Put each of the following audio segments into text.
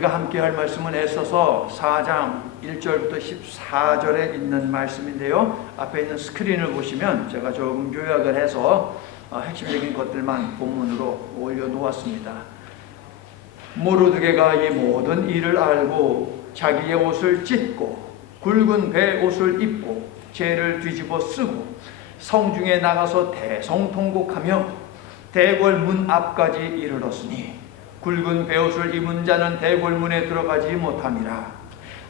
우리가 함께 할 말씀은 에서서 4장 1절부터 14절에 있는 말씀인데요. 앞에 있는 스크린을 보시면 제가 조금 요약을 해서 핵심적인 것들만 본문으로 올려놓았습니다. 모르드게가 이 모든 일을 알고 자기의 옷을 찢고 굵은 배 옷을 입고 죄를 뒤집어 쓰고 성중에 나가서 대성통곡하며 대궐 문 앞까지 이르렀으니 굵은 베옷을 입은 자는 대궐 문에 들어가지 못함이라.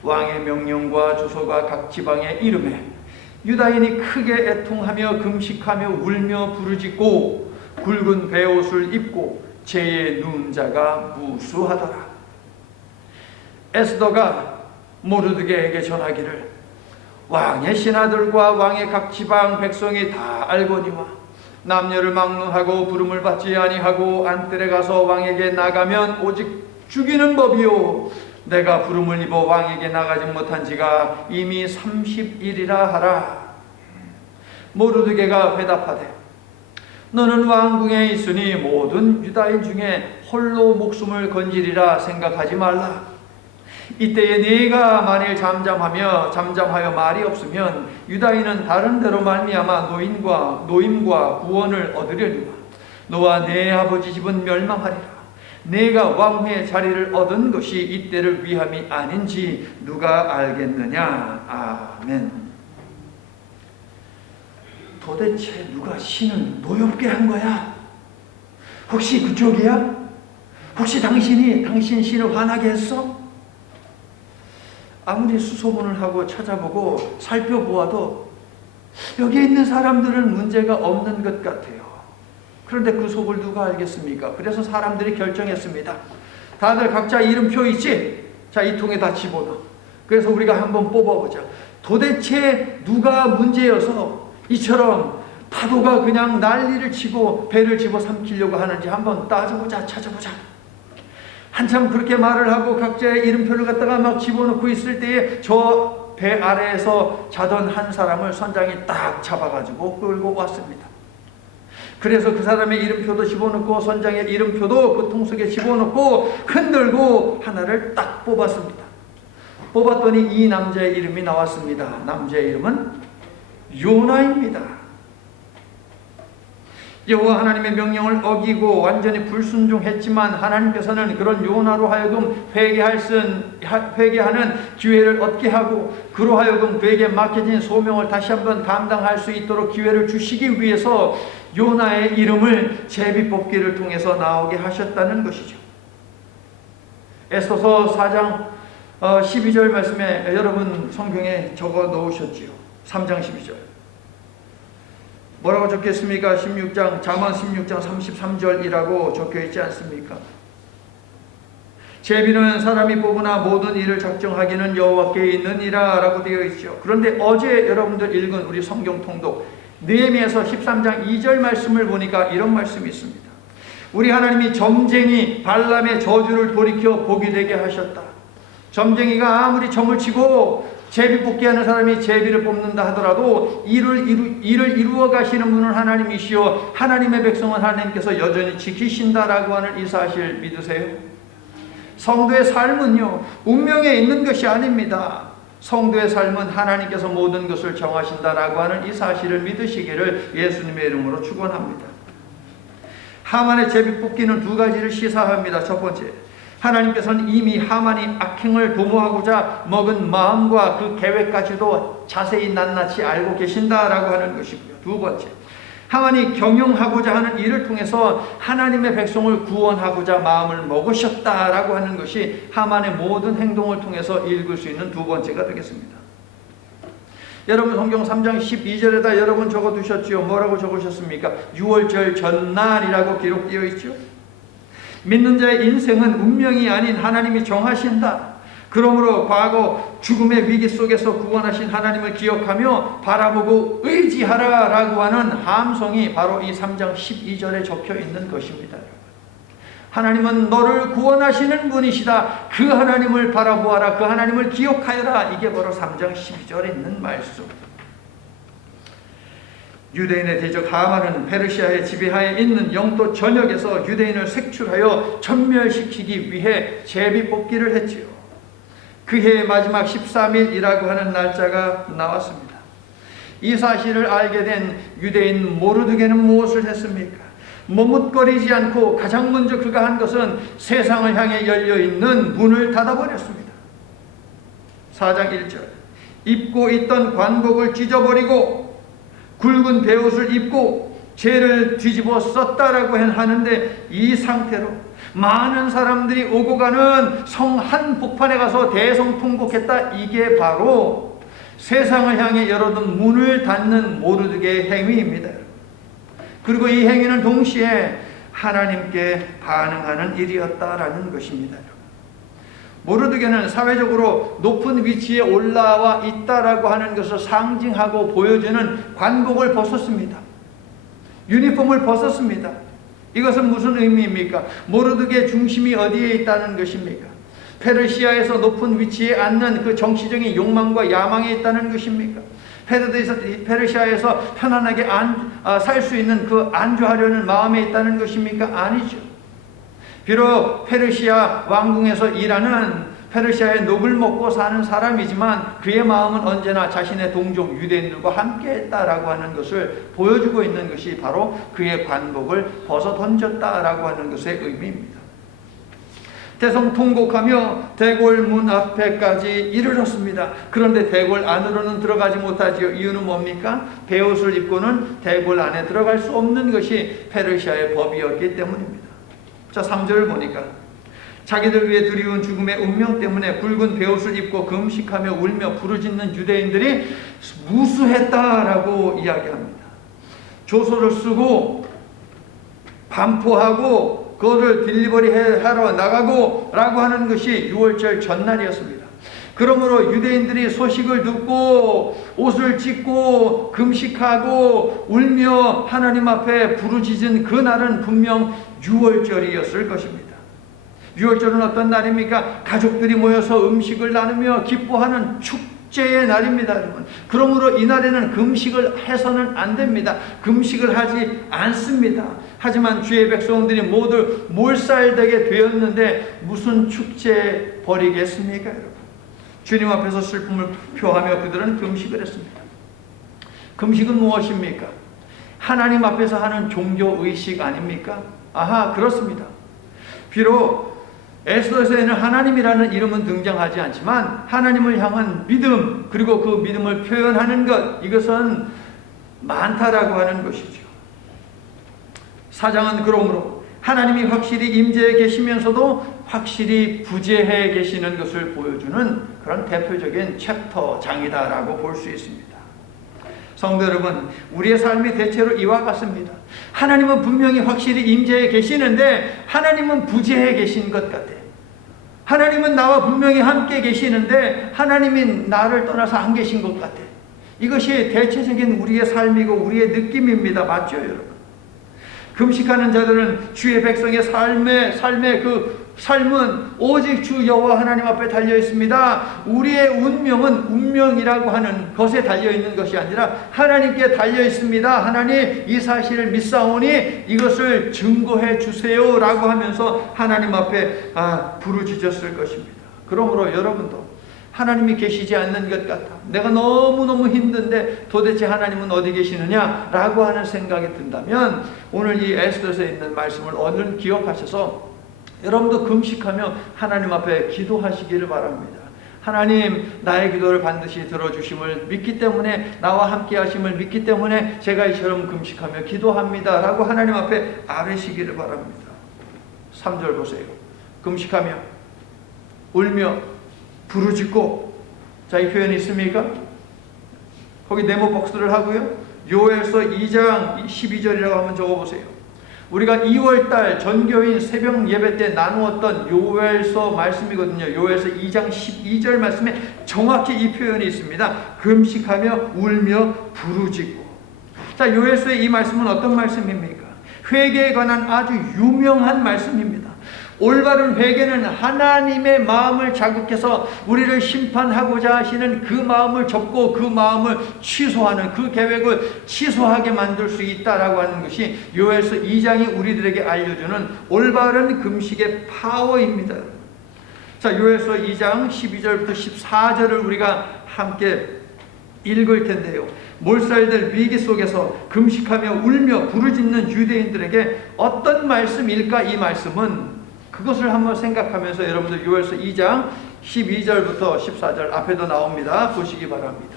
왕의 명령과 주소가 각 지방에 이름에 유다인이 크게 애통하며 금식하며 울며 부르짖고 굵은 베옷을 입고 죄에 누운 자가 무수하더라. 에스더가 모르드게에게 전하기를 왕의 신하들과 왕의 각 지방 백성이 다 알거니와 남녀를 막론하고 부름을 받지 아니하고 안뜰에 가서 왕에게 나가면 오직 죽이는 법이요 내가 부름을 입어 왕에게 나가지 못한 지가 이미 30일이라 하라. 모르드게가 대답하되 너는 왕궁에 있으니 모든 유다인 중에 홀로 목숨을 건지리라 생각하지 말라. 이때에 네가 만일 잠잠하여 말이 없으면 유다인은 다른 데로 말미암아 노임과 구원을 얻으려니와 너와 네 아버지 집은 멸망하리라. 네가 왕후의 자리를 얻은 것이 이때를 위함이 아닌지 누가 알겠느냐. 아멘. 도대체 누가 신을 노엽게 한 거야? 혹시 그쪽이야? 혹시 당신 신을 화나게 했어? 아무리 수소문을 하고 찾아보고 살펴보아도 여기에 있는 사람들은 문제가 없는 것 같아요. 그런데 그 속을 누가 알겠습니까? 그래서 사람들이 결정했습니다. 다들 각자 이름표 있지? 자, 이 통에 다 집어넣어. 그래서 우리가 한번 뽑아보자. 도대체 누가 문제여서 이처럼 파도가 그냥 난리를 치고 배를 집어삼키려고 하는지 한번 따져보자, 찾아보자. 한참 그렇게 말을 하고 각자의 이름표를 갖다가 막 집어넣고 있을 때에 저 배 아래에서 자던 한 사람을 선장이 딱 잡아가지고 끌고 왔습니다. 그래서 그 사람의 이름표도 집어넣고 선장의 이름표도 그 통 속에 집어넣고 흔들고 하나를 딱 뽑았습니다. 뽑았더니 이 남자의 이름이 나왔습니다. 남자의 이름은 요나입니다. 여호와 하나님의 명령을 어기고 완전히 불순종했지만 하나님께서는 그런 요나로 하여금 회개하는 기회를 얻게 하고 그로 하여금 그에게 맡겨진 소명을 다시 한번 감당할 수 있도록 기회를 주시기 위해서 요나의 이름을 제비뽑기를 통해서 나오게 하셨다는 것이죠. 에스더서 4장 12절 말씀에 여러분 성경에 적어 놓으셨지요. 3장 12절 뭐라고 적혔습니까? 잠언 16장 33절이라고 적혀있지 않습니까? 제비는 사람이 뽑으나 모든 일을 작정하기는 여호와께 있느니라 라고 되어 있죠. 그런데 어제 여러분들 읽은 우리 성경 통독 느헤미야서 13장 2절 말씀을 보니까 이런 말씀이 있습니다. 우리 하나님이 점쟁이 발람의 저주를 돌이켜 복이 되게 하셨다. 점쟁이가 아무리 점을 치고 제비 뽑기하는 사람이 제비를 뽑는다 하더라도 일을 이루어 가시는 분은 하나님이시요 하나님의 백성은 하나님께서 여전히 지키신다라고 하는 이 사실 믿으세요? 성도의 삶은요 운명에 있는 것이 아닙니다. 성도의 삶은 하나님께서 모든 것을 정하신다라고 하는 이 사실을 믿으시기를 예수님의 이름으로 축원합니다. 하만의 제비 뽑기는 두 가지를 시사합니다. 첫 번째, 하나님께서는 이미 하만이 악행을 도모하고자 먹은 마음과 그 계획까지도 자세히 낱낱이 알고 계신다라고 하는 것이고요. 두 번째, 하만이 경영하고자 하는 일을 통해서 하나님의 백성을 구원하고자 마음을 먹으셨다라고 하는 것이 하만의 모든 행동을 통해서 읽을 수 있는 두 번째가 되겠습니다. 여러분 성경 3장 12절에다 여러분 적어두셨지요. 뭐라고 적으셨습니까? 6월절 전날이라고 기록되어 있죠. 믿는 자의 인생은 운명이 아닌 하나님이 정하신다. 그러므로 과거 죽음의 위기 속에서 구원하신 하나님을 기억하며 바라보고 의지하라 라고 하는 함성이 바로 이 3장 12절에 적혀 있는 것입니다. 하나님은 너를 구원하시는 분이시다. 그 하나님을 바라보아라. 그 하나님을 기억하여라. 이게 바로 3장 12절에 있는 말씀. 유대인의 대적 하만은 페르시아의 지배하에 있는 영토 전역에서 유대인을 색출하여 전멸시키기 위해 제비뽑기를 했지요. 그 해의 마지막 13일이라고 하는 날짜가 나왔습니다. 이 사실을 알게 된 유대인 모르드게는 무엇을 했습니까? 머뭇거리지 않고 가장 먼저 그가 한 것은 세상을 향해 열려있는 문을 닫아버렸습니다. 4장 1절, 입고 있던 관복을 찢어버리고 굵은 베옷을 입고 죄를 뒤집어 썼다라고 하는데, 이 상태로 많은 사람들이 오고 가는 성 한복판에 가서 대성통곡했다. 이게 바로 세상을 향해 열어둔 문을 닫는 모르드게의 행위입니다. 그리고 이 행위는 동시에 하나님께 반응하는 일이었다라는 것입니다. 모르드게는 사회적으로 높은 위치에 올라와 있다라고 하는 것을 상징하고 보여주는 관복을 벗었습니다. 유니폼을 벗었습니다. 이것은 무슨 의미입니까? 모르드게의 중심이 어디에 있다는 것입니까? 페르시아에서 높은 위치에 앉는 그 정치적인 욕망과 야망에 있다는 것입니까? 페르시아에서 편안하게 살 수 있는 그 안주하려는 마음에 있다는 것입니까? 아니죠. 비록 페르시아 왕궁에서 일하는 페르시아의 녹을 먹고 사는 사람이지만 그의 마음은 언제나 자신의 동족 유대인들과 함께 했다라고 하는 것을 보여주고 있는 것이 바로 그의 관복을 벗어 던졌다라고 하는 것의 의미입니다. 대성통곡하며 대궐 문 앞에까지 이르렀습니다. 그런데 대궐 안으로는 들어가지 못하지요. 이유는 뭡니까? 베옷을 입고는 대궐 안에 들어갈 수 없는 것이 페르시아의 법이었기 때문입니다. 자, 3절을 보니까 자기들 위해 두려운 죽음의 운명 때문에 굵은 베옷을 입고 금식하며 울며 부르짖는 유대인들이 무수했다라고 이야기합니다. 조서를 쓰고 반포하고 그거를 딜리버리 하러 나가고 라고 하는 것이 6월절 전날이었습니다. 그러므로 유대인들이 소식을 듣고 옷을 찢고 금식하고 울며 하나님 앞에 부르짖은 그 날은 분명 6월절이었을 것입니다. 6월절은 어떤 날입니까? 가족들이 모여서 음식을 나누며 기뻐하는 축제의 날입니다, 여러분. 그러므로 이 날에는 금식을 해서는 안 됩니다. 금식을 하지 않습니다. 하지만 주의 백성들이 모두 몰살되게 되었는데 무슨 축제 벌이겠습니까, 여러분? 주님 앞에서 슬픔을 표하며 그들은 금식을 했습니다. 금식은 무엇입니까? 하나님 앞에서 하는 종교의식 아닙니까? 아하, 그렇습니다. 비록 에스더서에는 하나님이라는 이름은 등장하지 않지만 하나님을 향한 믿음, 그리고 그 믿음을 표현하는 것, 이것은 많다라고 하는 것이죠. 사장은 그러므로 하나님이 확실히 임재해 계시면서도 확실히 부재해 계시는 것을 보여주는 그런 대표적인 챕터장이다라고 볼 수 있습니다. 성도 여러분, 우리의 삶이 대체로 이와 같습니다. 하나님은 분명히 확실히 임재해 계시는데 하나님은 부재해 계신 것 같아요. 하나님은 나와 분명히 함께 계시는데 하나님이 나를 떠나서 안 계신 것 같아요. 이것이 대체적인 우리의 삶이고 우리의 느낌입니다. 맞죠, 여러분? 금식하는 자들은 주의 백성의 삶의 그 삶은 오직 주 여호와 하나님 앞에 달려 있습니다. 우리의 운명은 운명이라고 하는 것에 달려 있는 것이 아니라 하나님께 달려 있습니다. 하나님, 이 사실을 믿사오니 이것을 증거해 주세요라고 하면서 하나님 앞에 부르짖었을 것입니다. 그러므로 여러분도 하나님이 계시지 않는 것 같아, 내가 너무너무 힘든데 도대체 하나님은 어디 계시느냐라고 하는 생각이 든다면 오늘 이 에스더서에 있는 말씀을 얼른 기억하셔서 여러분도 금식하며 하나님 앞에 기도하시기를 바랍니다. 하나님, 나의 기도를 반드시 들어주심을 믿기 때문에, 나와 함께 하심을 믿기 때문에 제가 이처럼 금식하며 기도합니다 라고 하나님 앞에 아뢰시기를 바랍니다. 3절 보세요. 금식하며 울며 부르짖고. 자, 이 표현이 있습니까? 거기 네모 박스를 하고요. 요엘서 2장 12절이라고 한번 적어보세요. 우리가 2월달 전교인 새벽 예배 때 나누었던 요엘서 말씀이거든요. 요엘서 2장 12절 말씀에 정확히 이 표현이 있습니다. 금식하며 울며 부르짖고. 자, 요엘서의 이 말씀은 어떤 말씀입니까? 회개에 관한 아주 유명한 말씀입니다. 올바른 회개는 하나님의 마음을 자극해서 우리를 심판하고자 하시는 그 마음을 접고 그 마음을 취소하는, 그 계획을 취소하게 만들 수 있다라고 하는 것이 요엘서 2장이 우리들에게 알려주는 올바른 금식의 파워입니다. 자, 요엘서 2장 12절부터 14절을 우리가 함께 읽을 텐데요. 몰살될 위기 속에서 금식하며 울며 부르짖는 유대인들에게 어떤 말씀일까? 이 말씀은 그것을 한번 생각하면서 여러분들 요엘서 2장 12절부터 14절 앞에도 나옵니다. 보시기 바랍니다.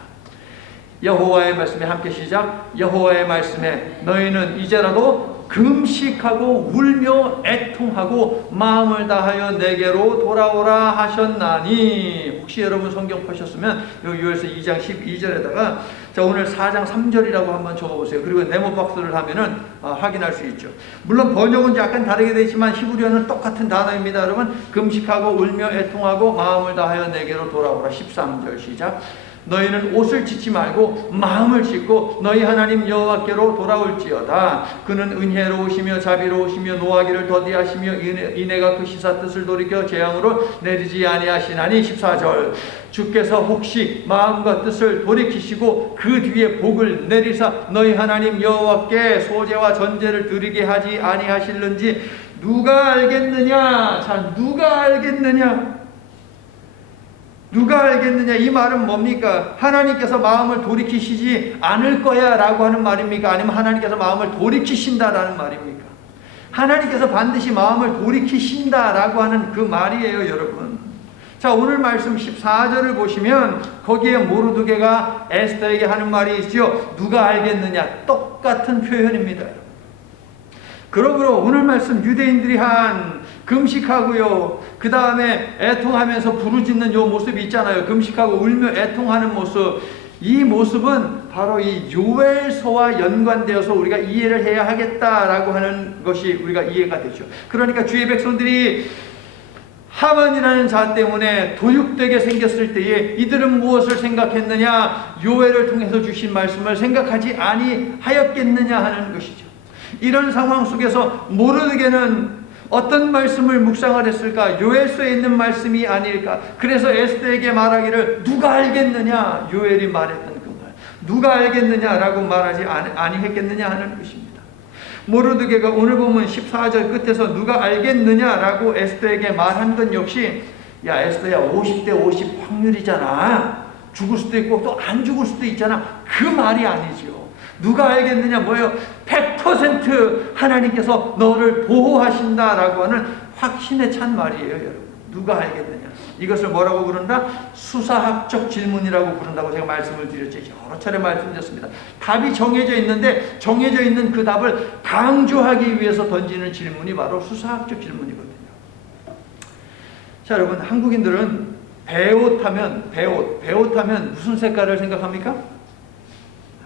여호와의 말씀에 함께 시작. 여호와의 말씀에 너희는 이제라도 금식하고 울며 애통하고 마음을 다하여 내게로 돌아오라 하셨나니. 혹시 여러분 성경 펴셨으면 요엘서 2장 12절에다가 자, 오늘 4장 3절이라고 한번 적어보세요. 그리고 네모박스를 하면은 확인할 수 있죠. 물론 번역은 약간 다르게 되어 있지만 히브리어는 똑같은 단어입니다. 여러분, 금식하고 울며 애통하고 마음을 다하여 내게로 돌아오라. 13절 시작. 너희는 옷을 찢지 말고 마음을 찢고 너희 하나님 여호와께로 돌아올지어다. 그는 은혜로우시며 자비로우시며 노하기를 더디하시며 이내가 그 시사 뜻을 돌이켜 재앙으로 내리지 아니하시나니. 14절. 주께서 혹시 마음과 뜻을 돌이키시고 그 뒤에 복을 내리사 너희 하나님 여호와께 소제와 전제를 드리게 하지 아니하실는지 누가 알겠느냐? 자, 누가 알겠느냐? 누가 알겠느냐? 이 말은 뭡니까? 하나님께서 마음을 돌이키시지 않을 거야 라고 하는 말입니까? 아니면 하나님께서 마음을 돌이키신다라는 말입니까? 하나님께서 반드시 마음을 돌이키신다라고 하는 그 말이에요, 여러분. 자, 오늘 말씀 14절을 보시면 거기에 모르드게가 에스더에게 하는 말이 있죠. 누가 알겠느냐? 똑같은 표현입니다. 그러므로 오늘 말씀 유대인들이 한 금식하고요, 그 다음에 애통하면서 부르짖는 요 모습이 있잖아요. 금식하고 울며 애통하는 모습. 이 모습은 바로 이 요엘서와 연관되어서 우리가 이해를 해야 하겠다라고 하는 것이 우리가 이해가 되죠. 그러니까 주의 백성들이 하만이라는 자 때문에 도육되게 생겼을 때에 이들은 무엇을 생각했느냐? 요엘을 통해서 주신 말씀을 생각하지 아니하였겠느냐 하는 것이죠. 이런 상황 속에서 모르드게는 어떤 말씀을 묵상을 했을까? 요엘서에 있는 말씀이 아닐까? 그래서 에스더에게 말하기를 누가 알겠느냐? 요엘이 말했던 그 말. 누가 알겠느냐라고 말하지 아니했겠느냐 하는 것입니다. 모르드게가 오늘 보면 14절 끝에서 누가 알겠느냐라고 에스더에게 말한 건 역시 야, 에스더야 50대 50 확률이잖아. 죽을 수도 있고 또 안 죽을 수도 있잖아. 그 말이 아니죠. 누가 알겠느냐 뭐예요? 100% 하나님께서 너를 보호하신다라고 하는 확신에 찬 말이에요, 여러분. 누가 알겠느냐? 이것을 뭐라고 부른다? 수사학적 질문이라고 부른다고 제가 말씀을 드렸죠. 여러 차례 말씀드렸습니다. 답이 정해져 있는데 정해져 있는 그 답을 강조하기 위해서 던지는 질문이 바로 수사학적 질문이거든요. 자, 여러분, 한국인들은 배옷하면 무슨 색깔을 생각합니까?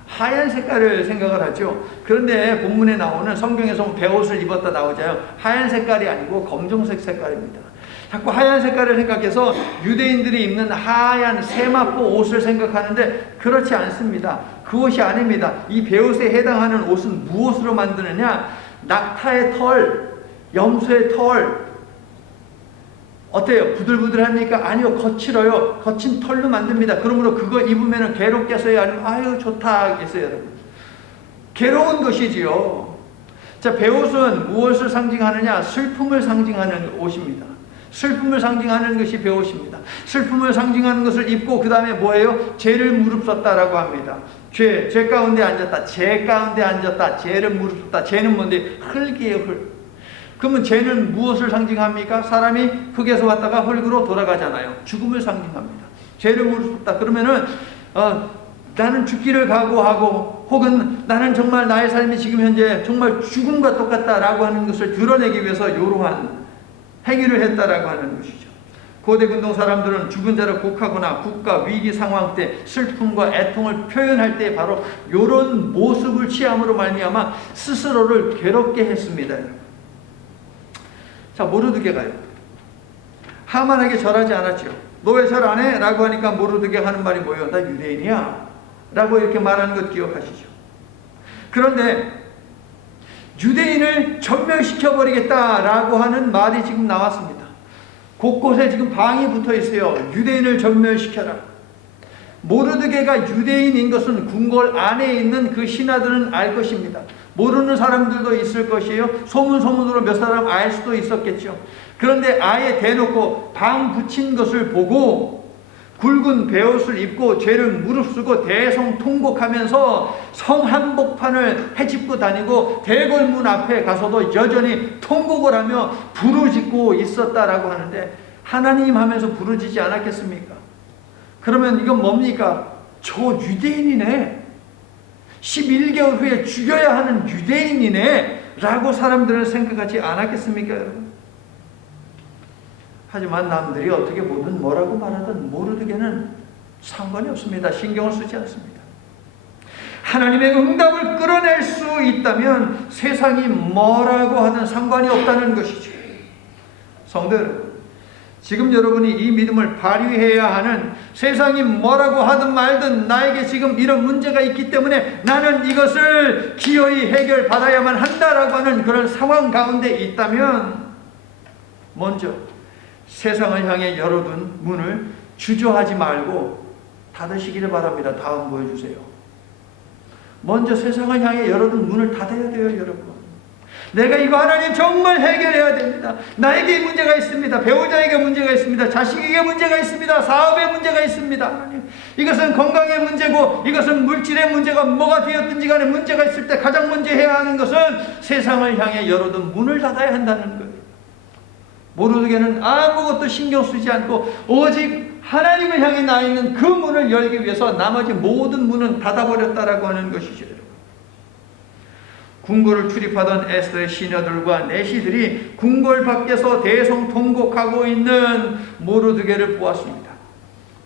하얀 색깔을 생각을 하죠. 그런데 본문에 나오는 성경에서 베옷을 입었다 나오잖아요. 하얀 색깔이 아니고 검정색 색깔입니다. 자꾸 하얀 색깔을 생각해서 유대인들이 입는 하얀 세마포 옷을 생각하는데 그렇지 않습니다. 그 옷이 아닙니다. 이 베옷에 해당하는 옷은 무엇으로 만드느냐? 낙타의 털, 염소의 털. 어때요? 부들부들합니까? 아니요, 거칠어요. 거친 털로 만듭니다. 그러므로 그거 입으면 괴롭겠어요? 아니면 아유 좋다 하겠어요, 여러분? 괴로운 것이지요. 자, 베옷은 무엇을 상징하느냐? 슬픔을 상징하는 옷입니다. 슬픔을 상징하는 것이 베옷입니다. 슬픔을 상징하는 것을 입고 그 다음에 뭐예요? 죄를 무릅썼다라고 합니다. 죄 가운데 앉았다. 죄 가운데 앉았다. 죄를 무릅썼다. 죄는 뭔데? 흙이에요, 흙. 그러면 죄는 무엇을 상징합니까? 사람이 흙에서 왔다가 흙으로 돌아가잖아요. 죽음을 상징합니다. 죄를 무릅썼다. 그러면은 나는 죽기를 각오하고 혹은 나는 정말 나의 삶이 지금 현재 정말 죽음과 똑같다라고 하는 것을 드러내기 위해서 이러한 행위를 했다라고 하는 것이죠. 고대 근동 사람들은 죽은 자를 곡하거나 국가 위기 상황 때 슬픔과 애통을 표현할 때 바로 이런 모습을 취함으로 말미암아 스스로를 괴롭게 했습니다. 자, 모르드게가요. 하만에게 절하지 않았죠. 너 왜 절 안 해? 라고 하니까 모르드게가 하는 말이 뭐예요? 나 유대인이야. 라고 이렇게 말하는 것 기억하시죠? 그런데 유대인을 전멸시켜버리겠다라고 하는 말이 지금 나왔습니다. 곳곳에 지금 방이 붙어 있어요. 유대인을 전멸시켜라. 모르드게가 유대인인 것은 궁궐 안에 있는 그 신하들은 알 것입니다. 모르는 사람들도 있을 것이에요. 소문으로 몇 사람 알 수도 있었겠죠. 그런데 아예 대놓고 방 붙인 것을 보고 굵은 베옷을 입고 죄를 무릅쓰고 대성통곡하면서 성 한복판을 헤집고 다니고 대궐문 앞에 가서도 여전히 통곡을 하며 부르짖고 있었다라고 하는데, 하나님 하면서 부르짖지 않았겠습니까? 그러면 이건 뭡니까? 저 유대인이네, 11개월 후에 죽여야 하는 유대인이네 라고 사람들은 생각하지 않았겠습니까, 여러분? 하지만 남들이 어떻게 보든 뭐라고 말하든 모르드게는 상관이 없습니다. 신경을 쓰지 않습니다. 하나님의 응답을 끌어낼 수 있다면 세상이 뭐라고 하든 상관이 없다는 것이죠. 성도 여러분, 지금 여러분이 이 믿음을 발휘해야 하는, 세상이 뭐라고 하든 말든 나에게 지금 이런 문제가 있기 때문에 나는 이것을 기어이 해결받아야만 한다라고 하는 그런 상황 가운데 있다면, 먼저 세상을 향해 열어둔 문을 주저하지 말고 닫으시기를 바랍니다. 다음 보여주세요. 먼저 세상을 향해 열어둔 문을 닫아야 돼요, 여러분. 내가 이거 하나님 정말 해결해야 됩니다. 나에게 문제가 있습니다. 배우자에게 문제가 있습니다. 자식에게 문제가 있습니다. 사업에 문제가 있습니다. 하나님, 이것은 건강의 문제고 이것은 물질의 문제가 뭐가 되었든지 간에 문제가 있을 때 가장 먼저 해야 하는 것은 세상을 향해 열어둔 문을 닫아야 한다는 거예요. 모르드게는 아무것도 신경 쓰지 않고 오직 하나님을 향해 나 있는 그 문을 열기 위해서 나머지 모든 문은 닫아버렸다라고 하는 것이죠. 궁궐을 출입하던 에스더의 시녀들과 내시들이 궁궐 밖에서 대성통곡하고 있는 모르드게를 보았습니다.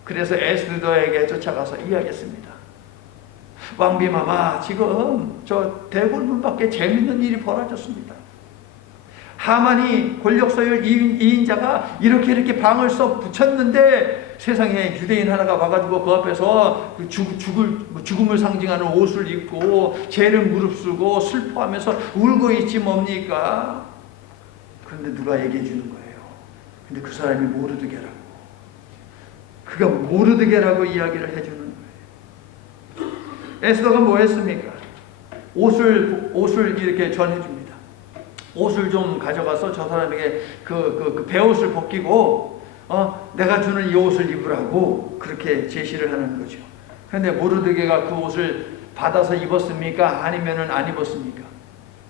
그래서 에스더에게 쫓아가서 이야기했습니다. 왕비마마, 지금 저 대궐문 밖에 재밌는 일이 벌어졌습니다. 하만이 권력서열 2인자가 이렇게 방을 써 붙였는데 세상에 유대인 하나가 와가지고 그 앞에서 죽음을 상징하는 옷을 입고 죄를 무릅쓰고 슬퍼하면서 울고 있지 뭡니까? 그런데 누가 얘기해 주는 거예요. 근데 그 사람이 모르드게라고. 그가 모르드게라고 이야기를 해주는 거예요. 에스더가 뭐 했습니까? 옷을 이렇게 전해줍니다. 옷을 좀 가져가서 저 사람에게 그 베옷을 벗기고 내가 주는 이 옷을 입으라고 그렇게 제시를 하는 거죠. 그런데 모르드게가 그 옷을 받아서 입었습니까? 아니면은 안 입었습니까?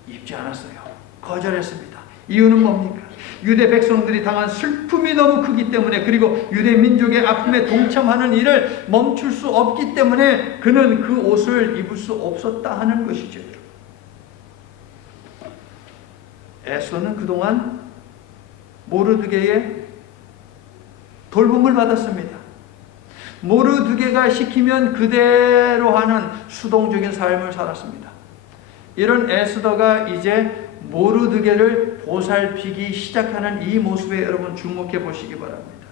입지 않았어요. 거절했습니다. 이유는 뭡니까? 유대 백성들이 당한 슬픔이 너무 크기 때문에, 그리고 유대 민족의 아픔에 동참하는 일을 멈출 수 없기 때문에 그는 그 옷을 입을 수 없었다 하는 것이죠. 에스더는 그동안 모르드게의 돌봄을 받았습니다. 모르드게가 시키면 그대로 하는 수동적인 삶을 살았습니다. 이런 에스더가 이제 모르드게를 보살피기 시작하는 이 모습에 여러분 주목해 보시기 바랍니다.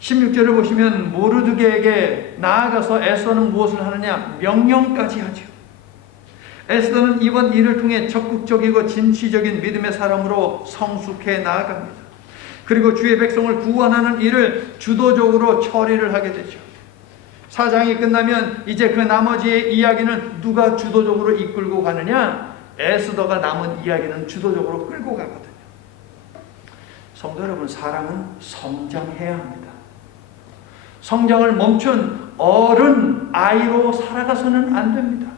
16절을 보시면 모르드게에게 나아가서 에스더는 무엇을 하느냐? 명령까지 하죠. 에스더는 이번 일을 통해 적극적이고 진취적인 믿음의 사람으로 성숙해 나아갑니다. 그리고 주의 백성을 구원하는 일을 주도적으로 처리를 하게 되죠. 4장이 끝나면 이제 그 나머지의 이야기는 누가 주도적으로 이끌고 가느냐? 에스더가 남은 이야기는 주도적으로 끌고 가거든요. 성도 여러분, 사람은 성장해야 합니다. 성장을 멈춘 어른 아이로 살아가서는 안 됩니다.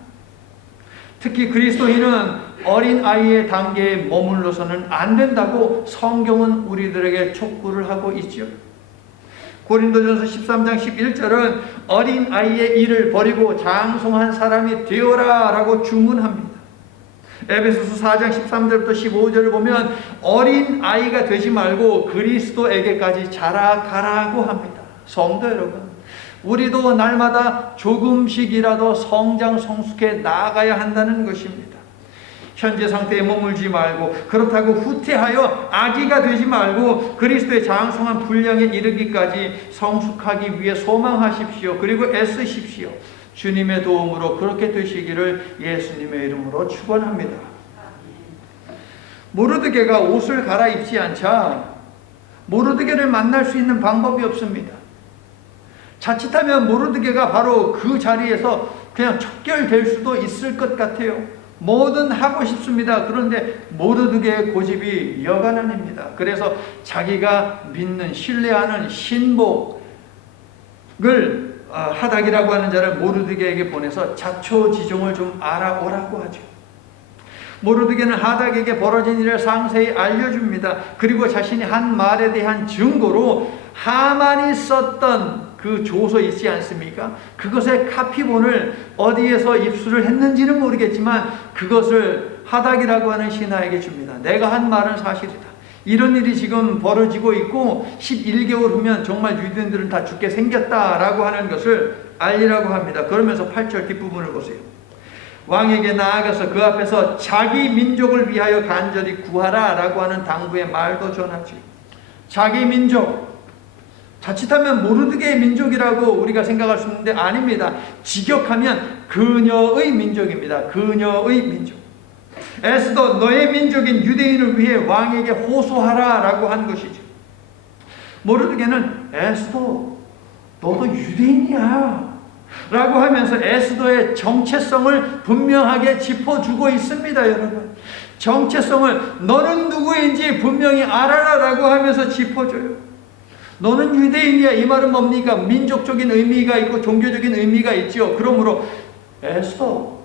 특히 그리스도인은 어린 아이의 단계에 머물러서는 안 된다고 성경은 우리들에게 촉구를 하고 있죠. 고린도전서 13장 11절은 어린 아이의 일을 버리고 장성한 사람이 되어라 라고 주문합니다. 에베소서 4장 13절부터 15절을 보면 어린 아이가 되지 말고 그리스도에게까지 자라가라고 합니다. 성도 여러분, 우리도 날마다 조금씩이라도 성장 성숙해 나아가야 한다는 것입니다. 현재 상태에 머물지 말고, 그렇다고 후퇴하여 아기가 되지 말고 그리스도의 장성한 분량에 이르기까지 성숙하기 위해 소망하십시오. 그리고 애쓰십시오. 주님의 도움으로 그렇게 되시기를 예수님의 이름으로 축원합니다. 모르드게가 옷을 갈아입지 않자 모르드게를 만날 수 있는 방법이 없습니다. 자칫하면 모르드게가 바로 그 자리에서 그냥 척결될 수도 있을 것 같아요. 뭐든 하고 싶습니다. 그런데 모르드게의 고집이 여간 아닙니다. 그래서 자기가 믿는 신뢰하는 신복을 하닥이라고 하는 자를 모르드게에게 보내서 자초지종을 좀 알아오라고 하죠. 모르드게는 하닥에게 벌어진 일을 상세히 알려줍니다. 그리고 자신이 한 말에 대한 증거로 하만이 썼던 그 조서 있지 않습니까? 그것의 카피본을 어디에서 입수를 했는지는 모르겠지만 그것을 하닥이라고 하는 신하에게 줍니다. 내가 한 말은 사실이다. 이런 일이 지금 벌어지고 있고 11개월 후면 정말 유대인들은 다 죽게 생겼다라고 하는 것을 알리라고 합니다. 그러면서 8절 뒷부분을 보세요. 왕에게 나아가서 그 앞에서 자기 민족을 위하여 간절히 구하라 라고 하는 당부의 말도 전하지. 자기 민족, 자칫하면 모르드게의 민족이라고 우리가 생각할 수 있는데 아닙니다. 직역하면 그녀의 민족입니다. 그녀의 민족. 에스더 너의 민족인 유대인을 위해 왕에게 호소하라 라고 한 것이죠. 모르드게는 에스더 너도 유대인이야 라고 하면서 에스더의 정체성을 분명하게 짚어주고 있습니다. 여러분, 정체성을 너는 누구인지 분명히 알아라 라고 하면서 짚어줘요. 너는 유대인이야. 이 말은 뭡니까? 민족적인 의미가 있고 종교적인 의미가 있죠. 그러므로 에스더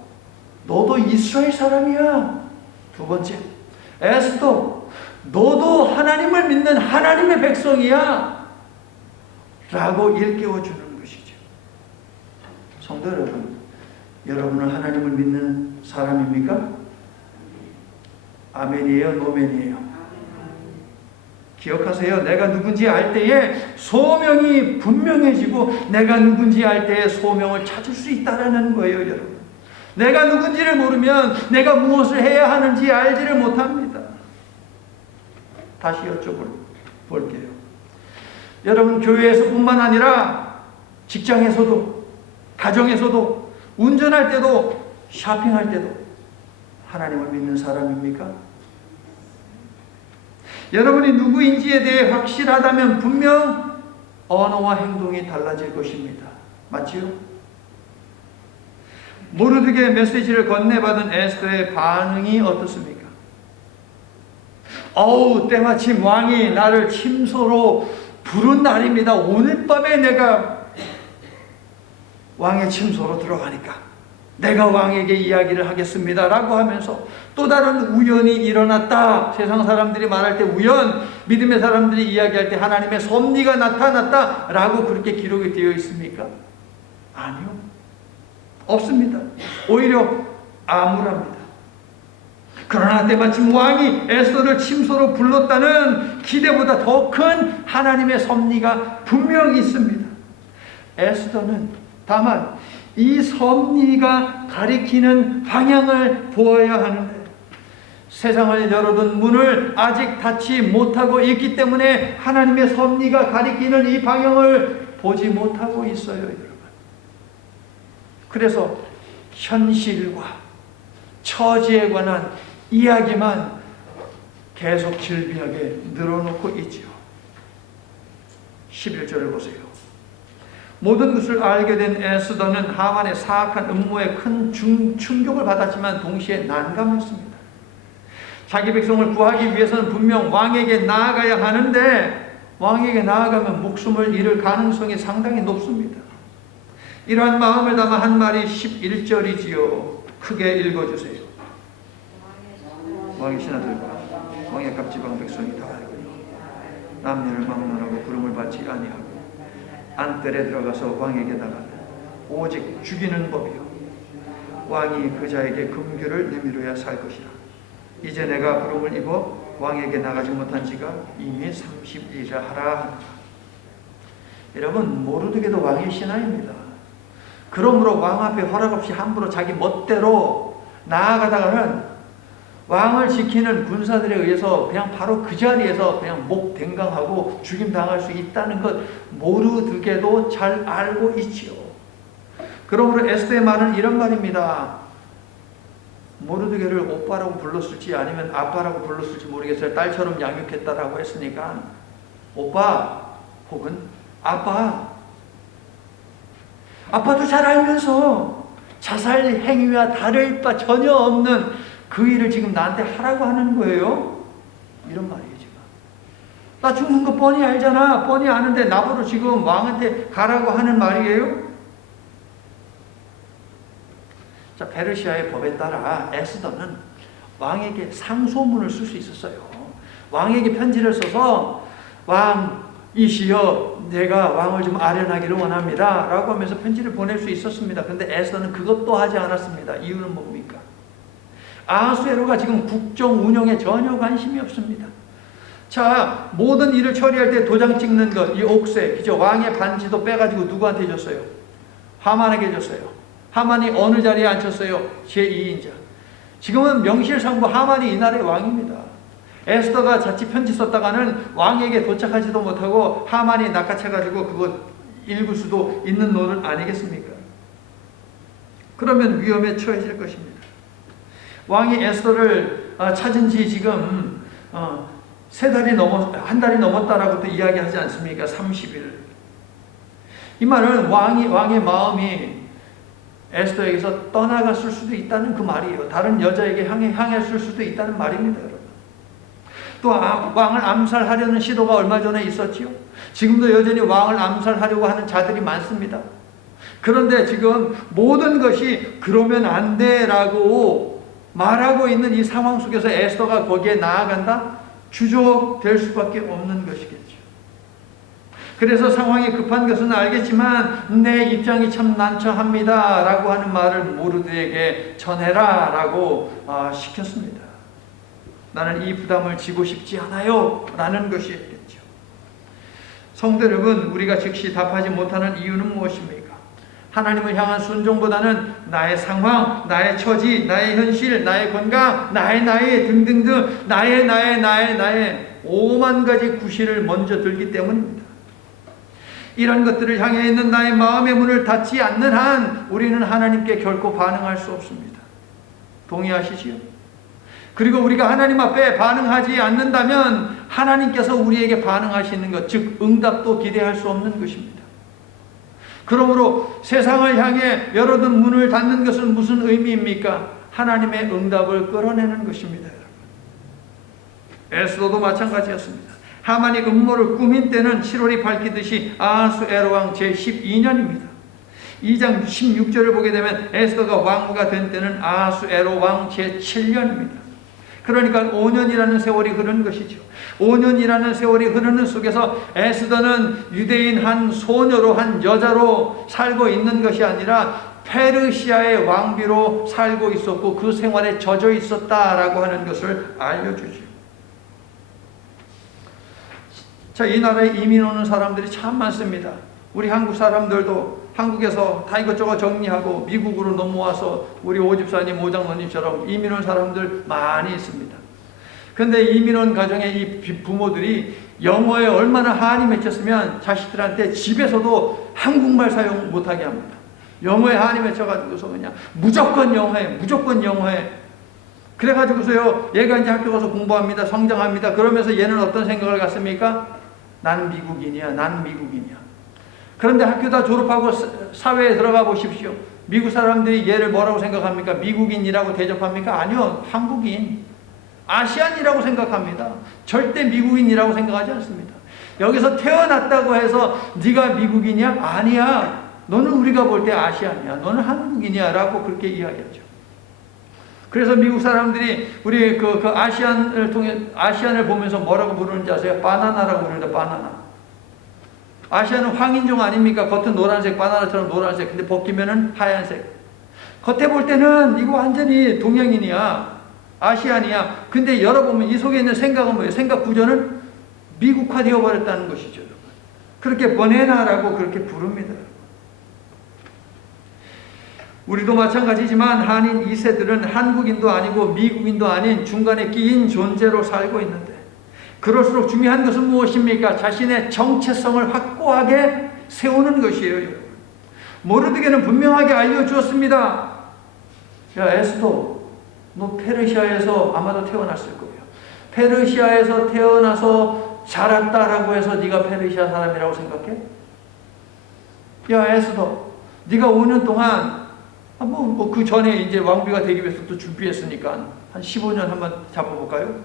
너도 이스라엘 사람이야. 두 번째, 에스더 너도 하나님을 믿는 하나님의 백성이야 라고 일깨워주는 것이죠. 성도 여러분, 여러분은 하나님을 믿는 사람입니까? 아멘이에요? 노멘이에요? 기억하세요. 내가 누군지 알 때에 소명이 분명해지고 내가 누군지 알 때에 소명을 찾을 수 있다는 거예요. 여러분, 내가 누군지를 모르면 내가 무엇을 해야 하는지 알지를 못합니다. 다시 여쭤볼게요. 여러분, 교회에서 뿐만 아니라 직장에서도, 가정에서도, 운전할 때도, 쇼핑할 때도 하나님을 믿는 사람입니까? 여러분이 누구인지에 대해 확실하다면 분명 언어와 행동이 달라질 것입니다. 맞지요? 모르드게 메시지를 건네받은 에스더의 반응이 어떻습니까? 때마침 왕이 나를 침소로 부른 날입니다. 오늘 밤에 내가 왕의 침소로 들어가니까 내가 왕에게 이야기를 하겠습니다 라고 하면서 또 다른 우연이 일어났다. 세상 사람들이 말할 때 우연, 믿음의 사람들이 이야기할 때 하나님의 섭리가 나타났다 라고 그렇게 기록이 되어 있습니까? 아니요, 없습니다. 오히려 암울합니다. 그러나 때마침 왕이 에스더를 침소로 불렀다는 기대보다 더 큰 하나님의 섭리가 분명히 있습니다. 에스더는 다만 이 섭리가 가리키는 방향을 보아야 하는데 세상을 열어둔 문을 아직 닫지 못하고 있기 때문에 하나님의 섭리가 가리키는 이 방향을 보지 못하고 있어요. 여러분, 그래서 현실과 처지에 관한 이야기만 계속 질비하게 늘어놓고 있지요. 11절을 보세요. 모든 것을 알게 된 에스더는 하만의 사악한 음모에 큰 충격을 받았지만 동시에 난감했습니다. 자기 백성을 구하기 위해서는 분명 왕에게 나아가야 하는데 왕에게 나아가면 목숨을 잃을 가능성이 상당히 높습니다. 이러한 마음을 담아 한 말이 11절이지요. 크게 읽어주세요. 왕의 신하들과 왕의 갑지방 백성이 다 알거니와 남녀를 막론하고 부름을 받지 아니하고 안뜰에 들어가서 왕에게 나가면 오직 죽이는 법이요 왕이 그 자에게 금규를 내밀어야 살 것이라. 이제 내가 부름을 입어 왕에게 나가지 못한 지가 이미 30일이라 하라 하노라. 여러분, 모르드게도 왕의 신하입니다. 그러므로 왕 앞에 허락 없이 함부로 자기 멋대로 나아가다가는 왕을 지키는 군사들에 의해서 그냥 바로 그 자리에서 그냥 목 댕강하고 죽임당할 수 있다는 것 모르드게도 잘 알고 있지요. 그러므로 에스더의 말은 이런 말입니다. 모르드게를 오빠라고 불렀을지 아니면 아빠라고 불렀을지 모르겠어요. 딸처럼 양육했다라고 했으니까 오빠 혹은 아빠. 아빠도 잘 알면서 자살 행위와 다를 바 전혀 없는 그 일을 지금 나한테 하라고 하는 거예요? 이런 말이에요. 지금 나 죽는 거 뻔히 알잖아. 뻔히 아는데 나보고 지금 왕한테 가라고 하는 말이에요? 자, 페르시아의 법에 따라 에스더는 왕에게 상소문을 쓸 수 있었어요. 왕에게 편지를 써서 왕이시여 내가 왕을 좀 아련하기를 원합니다 라고 하면서 편지를 보낼 수 있었습니다. 근데 에스더는 그것도 하지 않았습니다. 이유는 뭡니까? 아하수에로가 지금 국정 운영에 전혀 관심이 없습니다. 자, 모든 일을 처리할 때 도장 찍는 것, 이 옥새, 그죠? 왕의 반지도 빼가지고 누구한테 줬어요? 하만에게 줬어요. 하만이 어느 자리에 앉혔어요? 제2인자. 지금은 명실상부 하만이 이 나라의 왕입니다. 에스더가 자칫 편지 썼다가는 왕에게 도착하지도 못하고 하만이 낚아채가지고 그거 읽을 수도 있는 노릇 아니겠습니까? 그러면 위험에 처해질 것입니다. 왕이 에스더를 찾은 지 지금 한 달이 넘었다라고 또 이야기하지 않습니까? 30일. 이 말은 왕의 마음이 에스더에게서 떠나갔을 수도 있다는 그 말이에요. 다른 여자에게 향했을 수도 있다는 말입니다, 여러분. 또 왕을 암살하려는 시도가 얼마 전에 있었지요. 지금도 여전히 왕을 암살하려고 하는 자들이 많습니다. 그런데 지금 모든 것이 그러면 안 돼라고 말하고 있는 이 상황 속에서 에스더가 거기에 나아간다? 주저될 수밖에 없는 것이겠죠. 그래서 상황이 급한 것은 알겠지만 내 입장이 참 난처합니다 라고 하는 말을 모르드에게 전해라 라고 시켰습니다. 나는 이 부담을 지고 싶지 않아요 라는 것이었겠죠. 성도 여러분, 우리가 즉시 답하지 못하는 이유는 무엇입니까? 하나님을 향한 순종보다는 나의 상황, 나의 처지, 나의 현실, 나의 건강, 나의 나이 등등등 나의 5만 가지 구실을 먼저 들기 때문입니다. 이런 것들을 향해 있는 나의 마음의 문을 닫지 않는 한 우리는 하나님께 결코 반응할 수 없습니다. 동의하시지요? 그리고 우리가 하나님 앞에 반응하지 않는다면 하나님께서 우리에게 반응하시는 것, 즉 응답도 기대할 수 없는 것입니다. 그러므로 세상을 향해 열어둔 문을 닫는 것은 무슨 의미입니까? 하나님의 응답을 끌어내는 것입니다. 에스더도 마찬가지였습니다. 하만이 음모를 꾸민 때는 7월이 밝히듯이 아하수에로 왕 제12년입니다. 2장 16절을 보게 되면 에스더가 왕후가 된 때는 아하수에로 왕 제7년입니다. 그러니까 5년이라는 세월이 흐르는 것이죠. 5년이라는 세월이 흐르는 속에서 에스더는 유대인 한 소녀로, 한 여자로 살고 있는 것이 아니라 페르시아의 왕비로 살고 있었고 그 생활에 젖어 있었다라고 하는 것을 알려주죠. 자, 이 나라에 이민 오는 사람들이 참 많습니다. 우리 한국 사람들도 한국에서 다 이것저것 정리하고 미국으로 넘어와서 우리 오집사님, 오장로님처럼 이민 온 사람들 많이 있습니다. 그런데 이민 온 가정의 이 부모들이 영어에 얼마나 한이 맺혔으면 자식들한테 집에서도 한국말 사용 못하게 합니다. 영어에 한이 맺혀가지고서 그냥 무조건 영어해. 그래가지고서요, 얘가 이제 학교 가서 공부합니다. 성장합니다. 그러면서 얘는 어떤 생각을 갖습니까? 나는 미국인이야. 그런데 학교 다 졸업하고 사회에 들어가 보십시오. 미국 사람들이 얘를 뭐라고 생각합니까? 미국인이라고 대접합니까? 아니요. 한국인, 아시안이라고 생각합니다. 절대 미국인이라고 생각하지 않습니다. 여기서 태어났다고 해서 네가 미국인이야? 아니야. 너는 우리가 볼 때 아시안이야. 너는 한국인이야 라고 그렇게 이야기하죠. 그래서 미국 사람들이 우리 그 아시안을 보면서 뭐라고 부르는지 아세요? 바나나라고 부르는데, 바나나. 아시안은 황인종 아닙니까? 겉은 노란색, 바나나처럼 노란색. 근데 벗기면은 하얀색. 겉에 볼 때는 이거 완전히 동양인이야. 아시안이야. 근데 열어보면 이 속에 있는 생각은 뭐예요? 생각 구조는 미국화되어 버렸다는 것이죠. 그렇게 버네나라고 그렇게 부릅니다. 우리도 마찬가지지만 한인 2세들은 한국인도 아니고 미국인도 아닌 중간에 끼인 존재로 살고 있는데, 그럴수록 중요한 것은 무엇입니까? 자신의 정체성을 확고하게 세우는 것이에요. 모르드게는 분명하게 알려주었습니다. 야, 에스더, 너 페르시아에서 아마도 태어났을 거예요. 페르시아에서 태어나서 자랐다라고 해서 네가 페르시아 사람이라고 생각해? 야, 에스더, 네가 5년 동안 그 전에 이제 왕비가 되기 위해서 또 준비했으니까 한 15년 한번 잡아볼까요?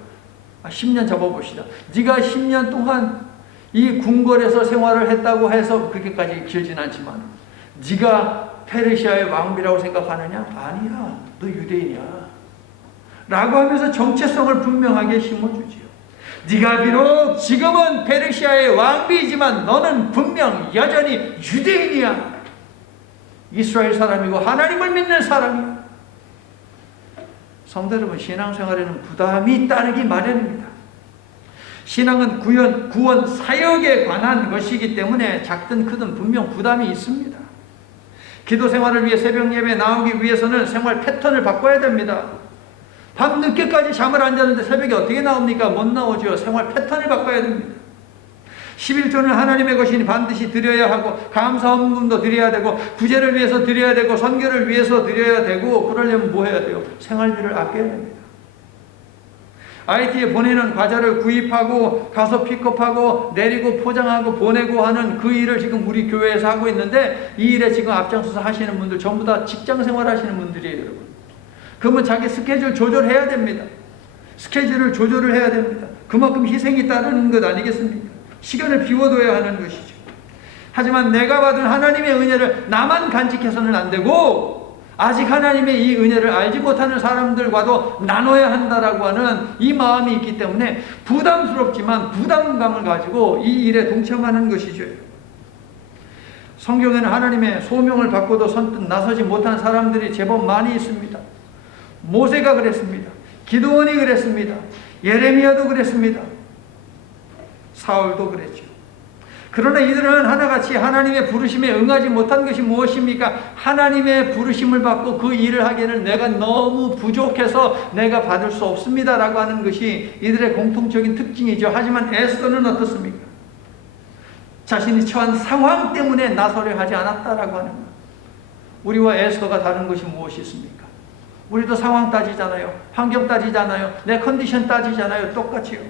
10년 잡아봅시다. 네가 10년 동안 이 궁궐에서 생활을 했다고 해서 그렇게까지 길진 않지만 네가 페르시아의 왕비라고 생각하느냐? 아니야. 너 유대인이야. 라고 하면서 정체성을 분명하게 심어주지요. 네가 비록 지금은 페르시아의 왕비이지만 너는 분명 여전히 유대인이야. 이스라엘 사람이고 하나님을 믿는 사람이야. 성도 여러분, 신앙생활에는 부담이 따르기 마련입니다. 신앙은 구원 사역에 관한 것이기 때문에 작든 크든 분명 부담이 있습니다. 기도 생활을 위해 새벽 예배에 나오기 위해서는 생활 패턴을 바꿔야 됩니다. 밤 늦게까지 잠을 안 자는데 새벽에 어떻게 나옵니까? 못 나오죠. 생활 패턴을 바꿔야 됩니다. 11조는 하나님의 것이니 반드시 드려야 하고 감사헌금도 드려야 되고 구제를 위해서 드려야 되고 선교를 위해서 드려야 되고 그러려면 뭐 해야 돼요? 생활비를 아껴야 됩니다. IT에 보내는 과자를 구입하고 가서 픽업하고 내리고 포장하고 보내고 하는 그 일을 지금 우리 교회에서 하고 있는데 이 일에 지금 앞장서서 하시는 분들 전부 다 직장 생활 하시는 분들이에요, 여러분. 그러면 자기 스케줄 조절해야 됩니다. 스케줄을 조절을 해야 됩니다. 그만큼 희생이 따르는 것 아니겠습니까? 시간을 비워둬야 하는 것이죠. 하지만 내가 받은 하나님의 은혜를 나만 간직해서는 안 되고 아직 하나님의 이 은혜를 알지 못하는 사람들과도 나눠야 한다라고 하는 이 마음이 있기 때문에 부담스럽지만 부담감을 가지고 이 일에 동참하는 것이죠. 성경에는 하나님의 소명을 받고도 선뜻 나서지 못한 사람들이 제법 많이 있습니다. 모세가 그랬습니다. 기드온이 그랬습니다. 예레미야도 그랬습니다. 사울도 그랬죠. 그러나 이들은 하나같이 하나님의 부르심에 응하지 못한 것이 무엇입니까? 하나님의 부르심을 받고 그 일을 하기에는 내가 너무 부족해서 내가 받을 수 없습니다 라고 하는 것이 이들의 공통적인 특징이죠. 하지만 에스더는 어떻습니까? 자신이 처한 상황 때문에 나서려 하지 않았다라고 하는 것. 우리와 에스더가 다른 것이 무엇이 있습니까? 우리도 상황 따지잖아요. 환경 따지잖아요. 내 컨디션 따지잖아요. 똑같이요.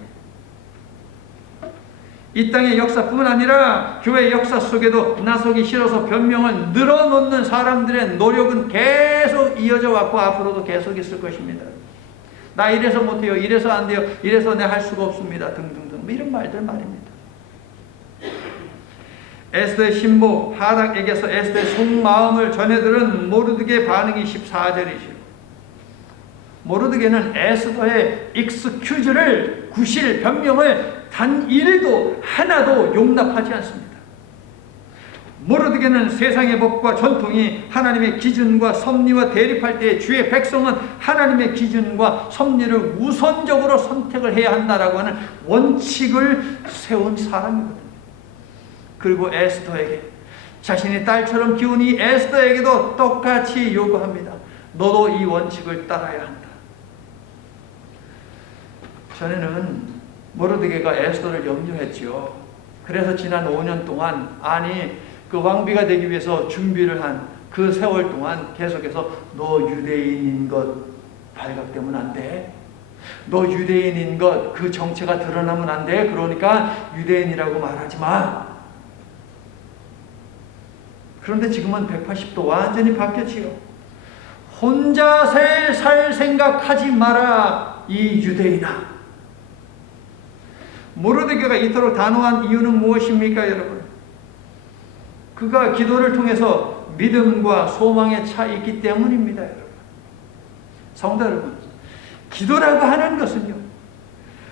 이 땅의 역사뿐만 아니라 교회 역사 속에도 나서기 싫어서 변명을 늘어놓는 사람들의 노력은 계속 이어져 왔고 앞으로도 계속 있을 것입니다. 나 이래서 못해요. 이래서 안 돼요. 이래서 내가 할 수가 없습니다. 등등등. 이런 말들 말입니다. 에스더의 신부 하닥에게서 에스더의 속마음을 전해들은 모르드게의 반응이 14절이죠. 모르드게는 에스더의 익스큐즈를 구실 변명을 단 1도 하나도 용납하지 않습니다. 모르드게는 세상의 법과 전통이 하나님의 기준과 섭리와 대립할 때 주의 백성은 하나님의 기준과 섭리를 우선적으로 선택을 해야 한다라고 하는 원칙을 세운 사람이거든요. 그리고 에스더에게 자신의 딸처럼 키운 이 에스더에게도 똑같이 요구합니다. 너도 이 원칙을 따라야 한다. 전에는 모르드게가 에스더를 염려했지요. 그래서 지난 5년 동안 그 왕비가 되기 위해서 준비를 한 그 세월 동안 계속해서 너 유대인인 것 발각되면 안 돼. 너 유대인인 것 그 정체가 드러나면 안 돼. 그러니까 유대인이라고 말하지 마. 그런데 지금은 180도 완전히 바뀌었지요. 혼자 살 생각하지 마라 이 유대인아. 모르드게가 이토록 단호한 이유는 무엇입니까, 여러분? 그가 기도를 통해서 믿음과 소망에 차 있기 때문입니다, 여러분. 성도 여러분, 기도라고 하는 것은요,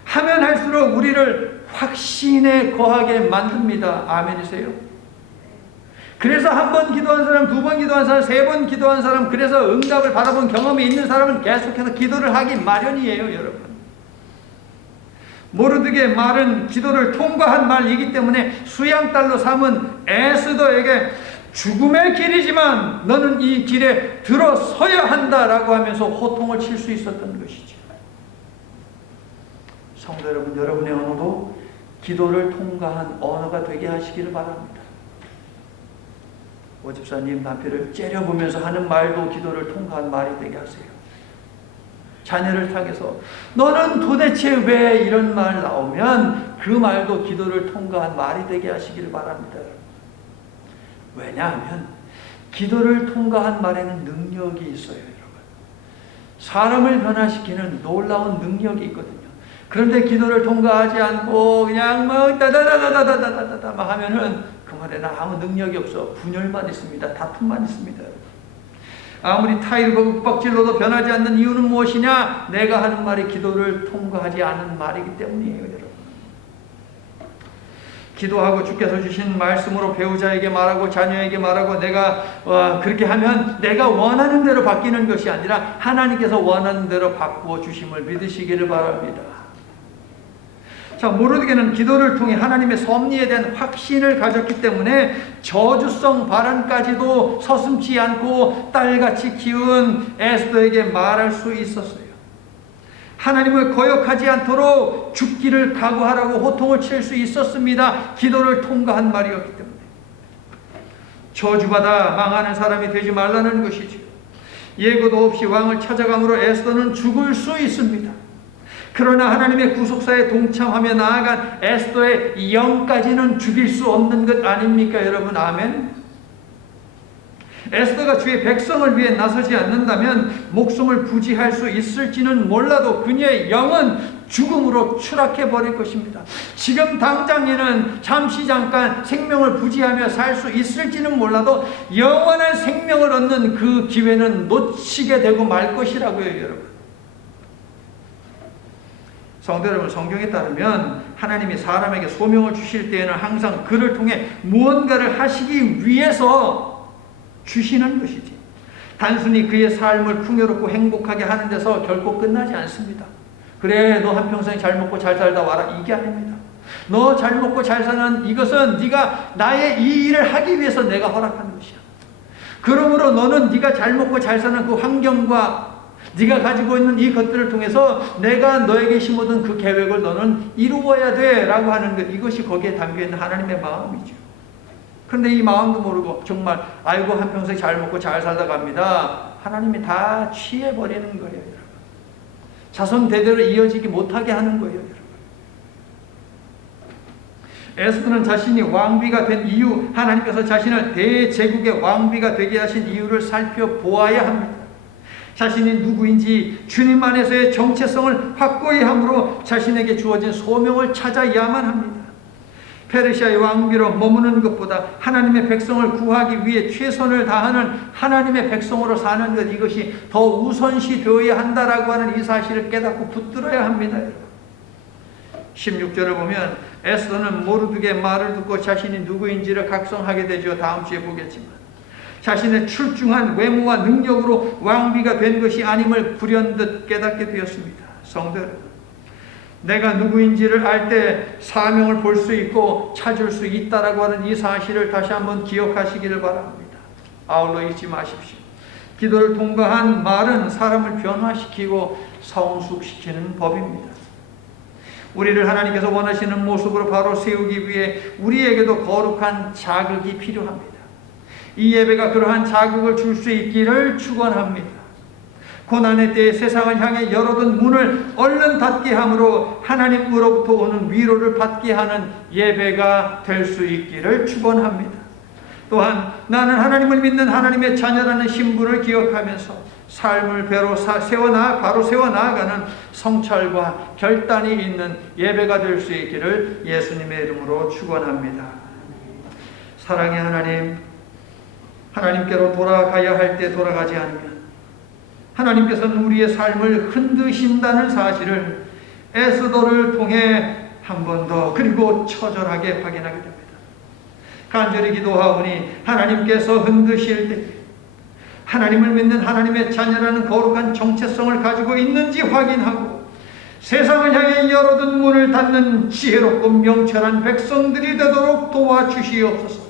하면 할수록 우리를 확신에 거하게 만듭니다. 아멘이세요? 그래서 한 번 기도한 사람, 2번 기도한 사람, 3번 기도한 사람, 그래서 응답을 받아본 경험이 있는 사람은 계속해서 기도를 하기 마련이에요, 여러분. 모르드게의 말은 기도를 통과한 말이기 때문에 수양딸로 삼은 에스더에게 죽음의 길이지만 너는 이 길에 들어서야 한다라고 하면서 호통을 칠 수 있었던 것이죠. 성도 여러분, 여러분의 언어도 기도를 통과한 언어가 되게 하시기를 바랍니다. 오집사님 남편을 째려보면서 하는 말도 기도를 통과한 말이 되게 하세요. 자녀를 향해서 너는 도대체 왜 이런 말 나오면 그 말도 기도를 통과한 말이 되게 하시길 바랍니다. 왜냐하면 기도를 통과한 말에는 능력이 있어요, 여러분. 사람을 변화시키는 놀라운 능력이 있거든요. 그런데 기도를 통과하지 않고 그냥 뭐 다다다다다다다다 막 하면은 그 말에는 아무 능력이 없어. 분열만 있습니다. 다툼만 있습니다. 아무리 타일과 윽박질러도 변하지 않는 이유는 무엇이냐? 내가 하는 말이 기도를 통과하지 않은 말이기 때문이에요, 여러분. 기도하고 주께서 주신 말씀으로 배우자에게 말하고 자녀에게 말하고 내가 그렇게 하면 내가 원하는 대로 바뀌는 것이 아니라 하나님께서 원하는 대로 바꾸어 주심을 믿으시기를 바랍니다. 자, 모르드게는 기도를 통해 하나님의 섭리에 대한 확신을 가졌기 때문에 저주성 발언까지도 서슴지 않고 딸같이 키운 에스더에게 말할 수 있었어요. 하나님을 거역하지 않도록 죽기를 각오하라고 호통을 칠 수 있었습니다. 기도를 통과한 말이었기 때문에. 저주받아 망하는 사람이 되지 말라는 것이죠. 예고도 없이 왕을 찾아감으로 에스더는 죽을 수 있습니다. 그러나 하나님의 구속사에 동참하며 나아간 에스더의 영까지는 죽일 수 없는 것 아닙니까, 여러분? 아멘. 에스더가 주의 백성을 위해 나서지 않는다면 목숨을 부지할 수 있을지는 몰라도 그녀의 영은 죽음으로 추락해 버릴 것입니다. 지금 당장에는 잠시 잠깐 생명을 부지하며 살 수 있을지는 몰라도 영원한 생명을 얻는 그 기회는 놓치게 되고 말 것이라고요, 여러분. 성도 여러분, 성경에 따르면 하나님이 사람에게 소명을 주실 때에는 항상 그를 통해 무언가를 하시기 위해서 주시는 것이지, 단순히 그의 삶을 풍요롭고 행복하게 하는 데서 결코 끝나지 않습니다. 그래, 너 한평생 잘 먹고 잘 살다 와라, 이게 아닙니다. 너 잘 먹고 잘 사는 이것은 네가 나의 이 일을 하기 위해서 내가 허락한 것이야. 그러므로 너는 네가 잘 먹고 잘 사는 그 환경과 네가 가지고 있는 이 것들을 통해서 내가 너에게 심어둔 그 계획을 너는 이루어야 돼 라고 하는 것, 이것이 거기에 담겨있는 하나님의 마음이죠. 그런데 이 마음도 모르고 정말 아이고 한평생 잘 먹고 잘 살다 갑니다. 하나님이 다 취해버리는 거예요, 여러분. 자손 대대로 이어지기 못하게 하는 거예요, 여러분. 에스더는 자신이 왕비가 된 이유, 하나님께서 자신을 대제국의 왕비가 되게 하신 이유를 살펴보아야 합니다. 자신이 누구인지 주님 안에서의 정체성을 확고히 함으로 자신에게 주어진 소명을 찾아야만 합니다. 페르시아의 왕비로 머무는 것보다 하나님의 백성을 구하기 위해 최선을 다하는 하나님의 백성으로 사는 것, 이것이 더 우선시 되어야 한다라고 하는 이 사실을 깨닫고 붙들어야 합니다. 16절을 보면 에스더는 모르드게의 말을 듣고 자신이 누구인지를 각성하게 되죠. 다음 주에 보겠지만 자신의 출중한 외모와 능력으로 왕비가 된 것이 아님을 불현듯 깨닫게 되었습니다. 성도 여러분, 내가 누구인지를 알 때 사명을 볼 수 있고 찾을 수 있다라고 하는 이 사실을 다시 한번 기억하시기를 바랍니다. 아울러 잊지 마십시오. 기도를 통과한 말은 사람을 변화시키고 성숙시키는 법입니다. 우리를 하나님께서 원하시는 모습으로 바로 세우기 위해 우리에게도 거룩한 자극이 필요합니다. 이 예배가 그러한 자극을 줄 수 있기를 축원합니다. 고난의 때에 세상을 향해 열어둔 문을 얼른 닫게 함으로 하나님으로부터 오는 위로를 받게 하는 예배가 될 수 있기를 축원합니다. 또한 나는 하나님을 믿는 하나님의 자녀라는 신분을 기억하면서 삶을 바로 세워나가는 성찰과 결단이 있는 예배가 될 수 있기를 예수님의 이름으로 축원합니다. 사랑의 하나님, 하나님께로 돌아가야 할 때 돌아가지 않으면 하나님께서는 우리의 삶을 흔드신다는 사실을 에스더를 통해 한 번 더 그리고 처절하게 확인하게 됩니다. 간절히 기도하오니 하나님께서 흔드실 때 하나님을 믿는 하나님의 자녀라는 거룩한 정체성을 가지고 있는지 확인하고 세상을 향해 열어둔 문을 닫는 지혜롭고 명철한 백성들이 되도록 도와주시옵소서.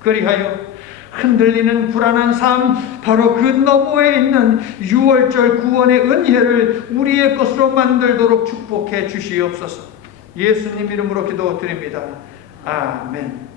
그리하여 흔들리는 불안한 삶, 바로 그 너머에 있는 6월절 구원의 은혜를 우리의 것으로 만들도록 축복해 주시옵소서. 예수님 이름으로 기도드립니다. 아멘.